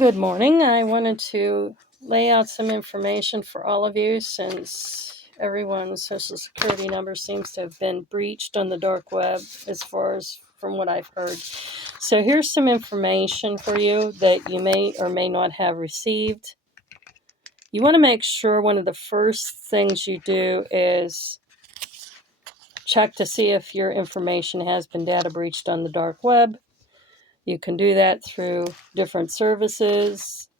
Good morning. I wanted to lay out some information for all of you since everyone's social security number seems to have been breached on the dark web as far as from what I've heard. So here's some information for you that you may or may not have received. You want to make sure one of the first things you do is check to see if your information has been data breached on the dark web. You can do that through different services.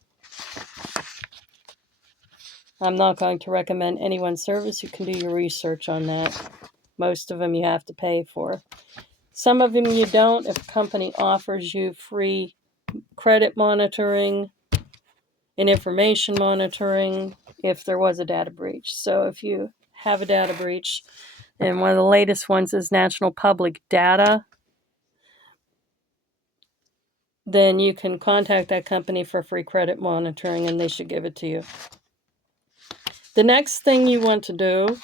I'm not going to recommend any one service. You can do your research on that. Most of them you have to pay for. Some of them you don't. If a company offers you free credit monitoring and information monitoring if there was a data breach. So if you have a data breach, and one of the latest ones is National Public Data, then you can contact that company for free credit monitoring and they should give it to you. The next thing you want to do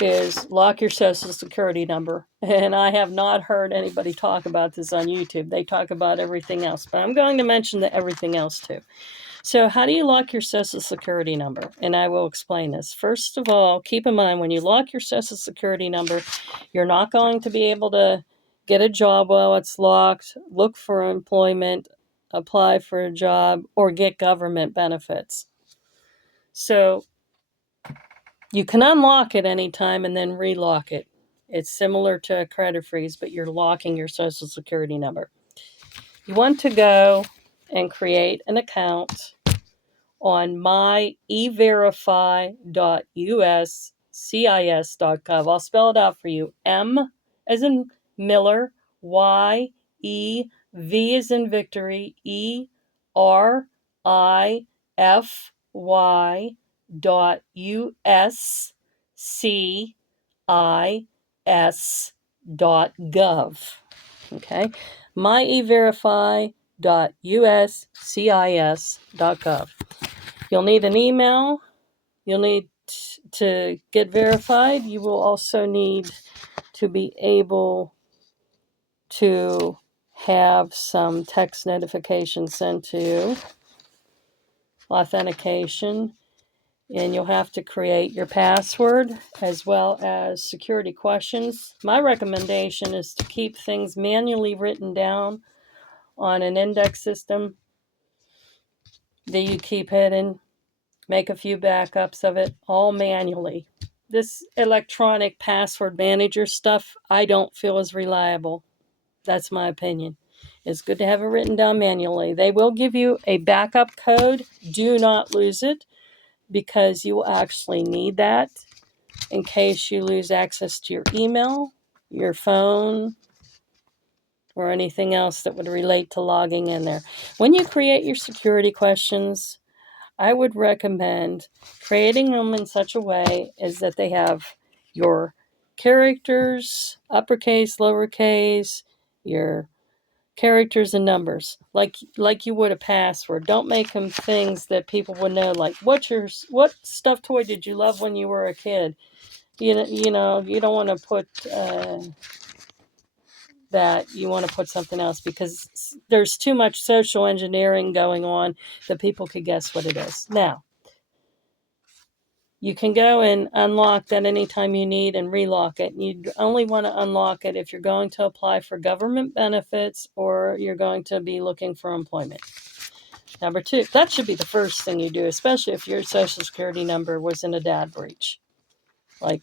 is lock your social security number. And I have not heard anybody talk about this on YouTube. They talk about everything else, but I'm going to mention the everything else too. So how do you lock your social security number? And I will explain this. First of all, keep in mind when you lock your social security number, you're not going to be able to get a job while it's locked, look for employment, apply for a job, or get government benefits. So you can unlock it anytime and then relock it. It's similar to a credit freeze, but you're locking your social security number. You want to go and create an account on myeverify.uscis.gov. I'll spell it out for you. M as in Miller, Y, E, V as in Victory, E, R, I, F, Y, .uscis.gov. Okay, myeverify.uscis.gov. You'll need an email. You'll need to get verified. You will also need to be able to have some text notifications sent to you, authentication, and you'll have to create your password as well as security questions. My recommendation is to keep things manually written down on an index system that you keep hidden. Make a few backups of it, all manually. This electronic password manager stuff, I don't feel is reliable. That's my opinion. It's good to have it written down manually. They will give you a backup code. Do not lose it, because you will actually need that in case you lose access to your email, your phone, or anything else that would relate to logging in there. When you create your security questions, I would recommend creating them in such a way as that they have your characters, uppercase, lowercase, your characters and numbers, like you would a password. Don't make them things that people would know, like what stuffed toy did you love when you were a kid? You know, you don't want to put that. You want to put something else, because there's too much social engineering going on that people could guess what it is. Now, you can go and unlock that anytime you need and relock it. You only want to unlock it if you're going to apply for government benefits or you're going to be looking for employment. Number two, that should be the first thing you do, especially if your social security number was in a data breach, like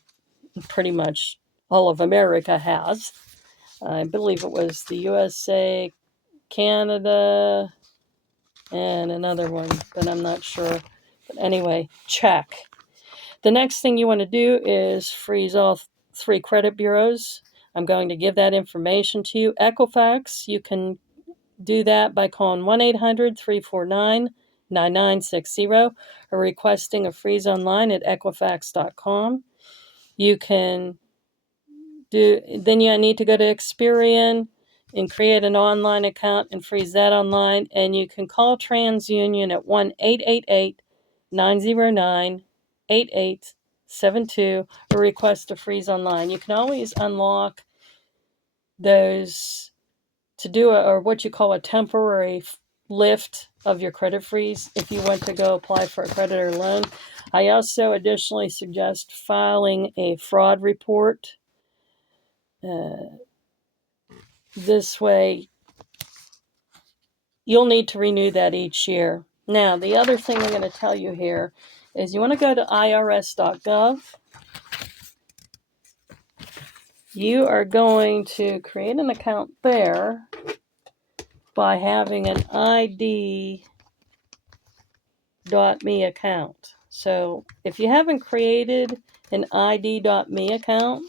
pretty much all of America has. I believe it was the USA, Canada, and another one, but I'm not sure. But anyway, check. The next thing you want to do is freeze all 3 credit bureaus. I'm going to give that information to you. Equifax, you can do that by calling 1-800-349-9960 or requesting a freeze online at equifax.com. You can then you need to go to Experian and create an online account and freeze that online. And you can call TransUnion at 1-888-909-8872 or request a freeze online. You can always unlock those to do or what you call a temporary lift of your credit freeze if you went to go apply for a credit or loan. I also additionally suggest filing a fraud report. This way, you'll need to renew that each year. Now, the other thing I'm going to tell you here is you want to go to irs.gov. You are going to create an account there by having an ID.me account. So if you haven't created an ID.me account,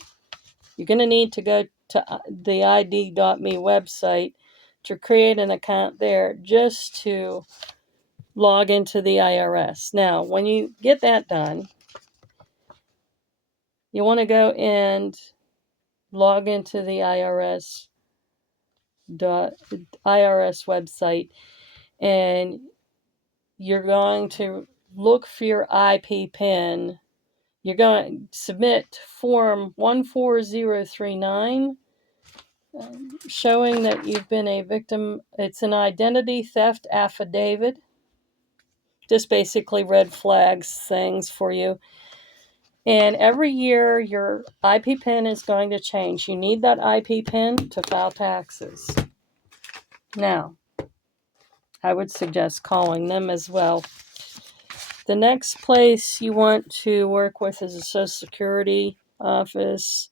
you're going to need to go to the ID.me website to create an account there just to log into the IRS. Now, when you get that done, you want to go and log into the IRS website, and you're going to look for your IP PIN. You're going to submit form 14039, showing that you've been a victim. It's an identity theft affidavit. Just basically red flags things for you. And every year, your IP PIN is going to change. You need that IP PIN to file taxes. Now, I would suggest calling them as well. The next place you want to work with is a Social Security office.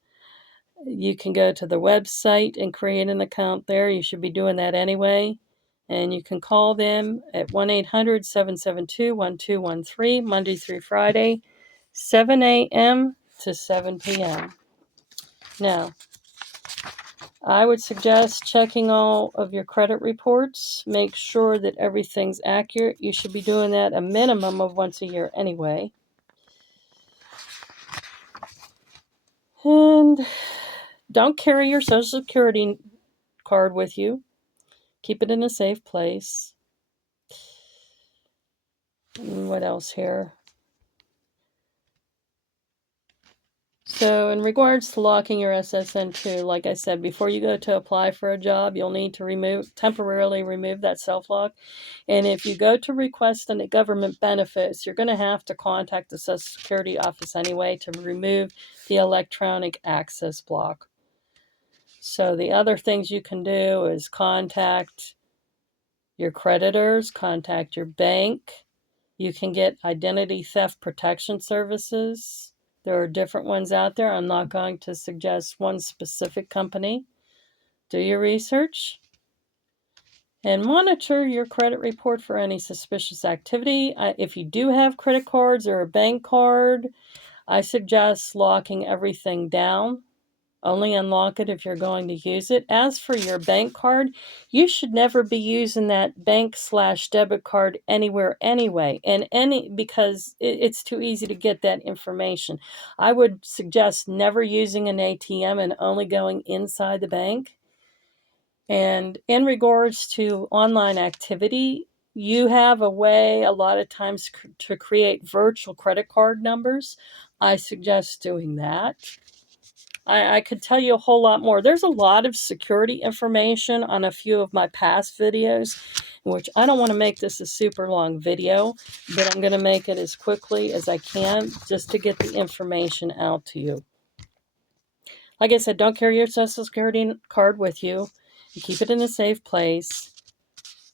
You can go to the website and create an account there. You should be doing that anyway. And you can call them at 1-800-772-1213, Monday through Friday, 7 a.m. to 7 p.m. Now, I would suggest checking all of your credit reports. Make sure that everything's accurate. You should be doing that a minimum of once a year anyway. And don't carry your Social Security card with you. Keep it in a safe place. And what else here? So in regards to locking your SSN too, like I said, before you go to apply for a job, you'll need to temporarily remove that self-lock. And if you go to request any government benefits, you're going to have to contact the Social Security office anyway to remove the electronic access block. So the other things you can do is contact your creditors, contact your bank. You can get identity theft protection services. There are different ones out there. I'm not going to suggest one specific company. Do your research and monitor your credit report for any suspicious activity. If you do have credit cards or a bank card, I suggest locking everything down. Only unlock it if you're going to use it. As for your bank card, you should never be using that bank/debit card anywhere anyway, because it's too easy to get that information. I would suggest never using an ATM and only going inside the bank. And in regards to online activity, you have a way a lot of times to create virtual credit card numbers. I suggest doing that. I could tell you a whole lot more. There's a lot of security information on a few of my past videos, which I don't want to make this a super long video, but I'm going to make it as quickly as I can just to get the information out to you. Like I said, don't carry your Social Security card with you. Keep it in a safe place.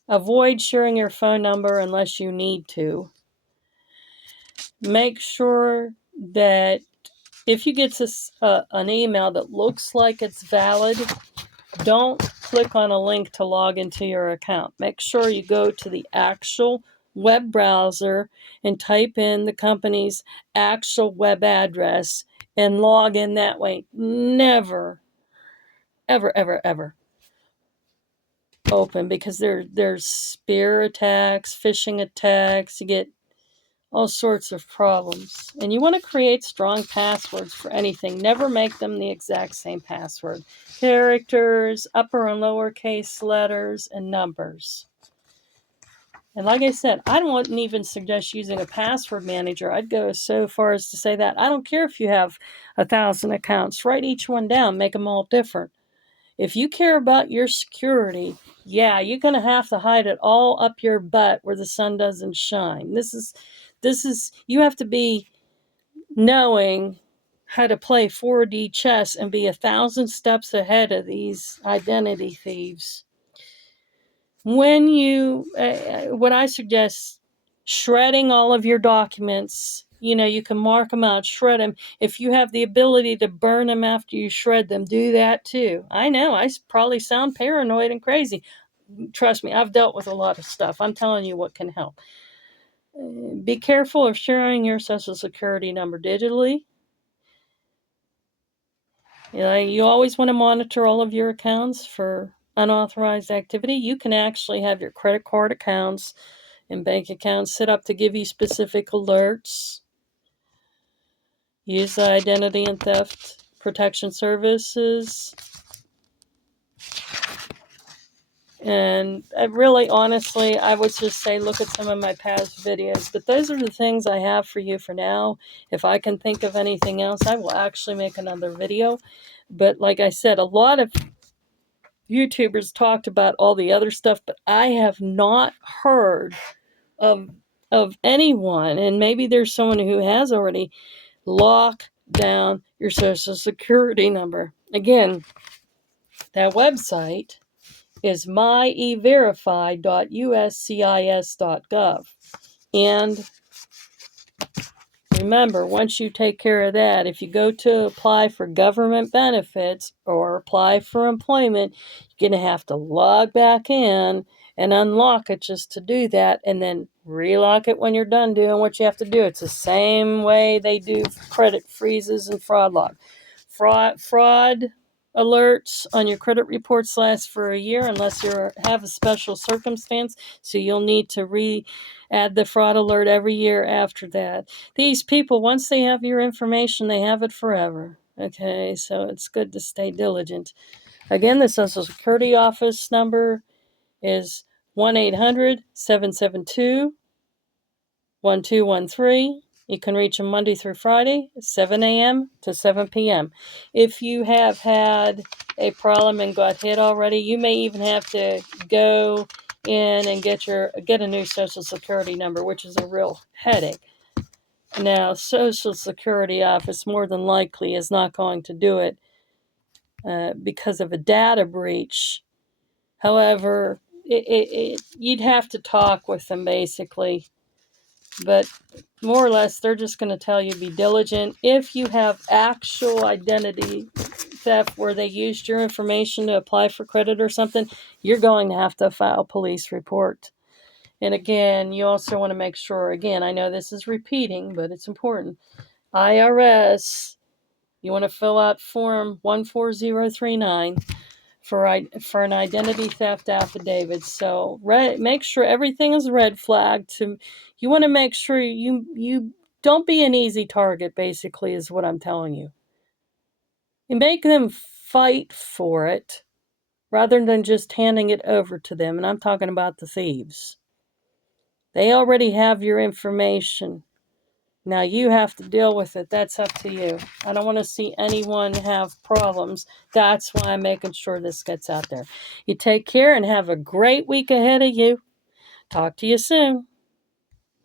Avoid sharing your phone number unless you need to. Make sure that if you get an email that looks like it's valid, don't click on a link to log into your account. Make sure you go to the actual web browser and type in the company's actual web address and log in that way. Never, ever, ever, ever open, because there's spear attacks, phishing attacks. You get all sorts of problems. And you want to create strong passwords for anything. Never make them the exact same password. Characters, upper and lowercase letters, and numbers. And like I said, I wouldn't even suggest using a password manager. I'd go so far as to say that I don't care if you have 1,000 accounts. Write each one down. Make them all different. If you care about your security, yeah, you're going to have to hide it all up your butt where the sun doesn't shine. This is you have to be knowing how to play 4D chess and be 1,000 steps ahead of these identity thieves. When you, what I suggest, shredding all of your documents. You can mark them out, shred them. If you have the ability to burn them after you shred them, do that too. I know I probably sound paranoid and crazy. Trust me, I've dealt with a lot of stuff. I'm telling you what can help. Be careful of sharing your social security number digitally. You always want to monitor all of your accounts for unauthorized activity. You can actually have your credit card accounts and bank accounts set up to give you specific alerts. Use the Identity and Theft Protection Services. And really, honestly, I would just say look at some of my past videos. But those are the things I have for you for now. If I can think of anything else, I will actually make another video. But like I said, a lot of YouTubers talked about all the other stuff, but I have not heard of anyone, and maybe there's someone who has already locked down your social security number. Again, that website is myeverify.uscis.gov. And remember, once you take care of that, if you go to apply for government benefits or apply for employment, you're going to have to log back in and unlock it just to do that, and then relock it when you're done doing what you have to do. It's the same way they do credit freezes and fraud log. Fraud alerts on your credit reports last for a year unless you have a special circumstance, so you'll need to add the fraud alert every year after that. These people, once they have your information, they have it forever. Okay, so it's good to stay diligent. Again, the Social Security office number is 1-800-772-1213. You can reach them Monday through Friday, 7 a.m. to 7 p.m. If you have had a problem and got hit already, you may even have to go in and get a new Social Security number, which is a real headache. Now, Social Security office more than likely is not going to do it because of a data breach. However, you'd have to talk with them basically, but more or less they're just going to tell you be diligent. If you have actual identity theft where they used your information to apply for credit or something, you're going to have to file a police report. And again, you also want to make sure, again, I know this is repeating, but it's important. IRS, you want to fill out form 14039 for an identity theft affidavit. So make sure everything is red flagged. You want to make sure you don't be an easy target, basically, is what I'm telling you. You make them fight for it rather than just handing it over to them. And I'm talking about the thieves. They already have your information. Now you have to deal with it. That's up to you. I don't want to see anyone have problems. That's why I'm making sure this gets out there. You take care and have a great week ahead of you. Talk to you soon.